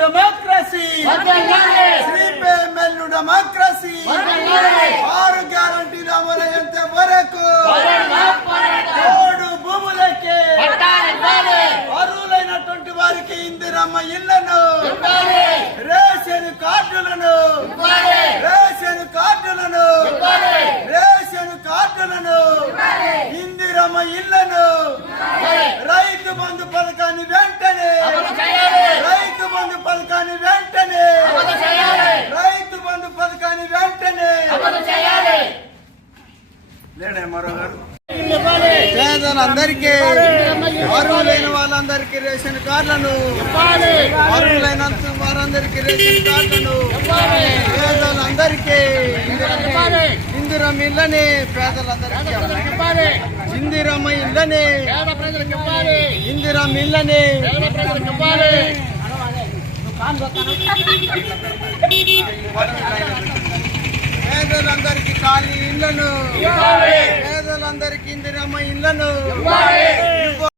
democracy democracy 6 గ్యారంటీలు అమలయ్యేంత వరకు భూములకే అర్హులైనటువంటి వారికి ఇందిరమ్మ ఇళ్లను రేషన్ కార్డులను ఇందిరమ్మ ఇళ్లను రైతు బంధు పథకాన్ని వెంటనే రైతు బంధు పథకాన్ని వెంటనే లేడే మరోగారు పేదలందరికీ అర్హులైన వాళ్ళందరికీ రేషన్ కార్డులను అర్హులైన వారందరికీ రేషన్ కార్డులను పేదలందరికీ ఇందిరమ్మ ఇళ్ళని పేదలందరికీ ఇందిరమ్మ ఇళ్ళని పేదలందరికీ ఖాళీ ఇళ్లను పేదలందరికీ ఇందిరమ్మ ఇళ్లను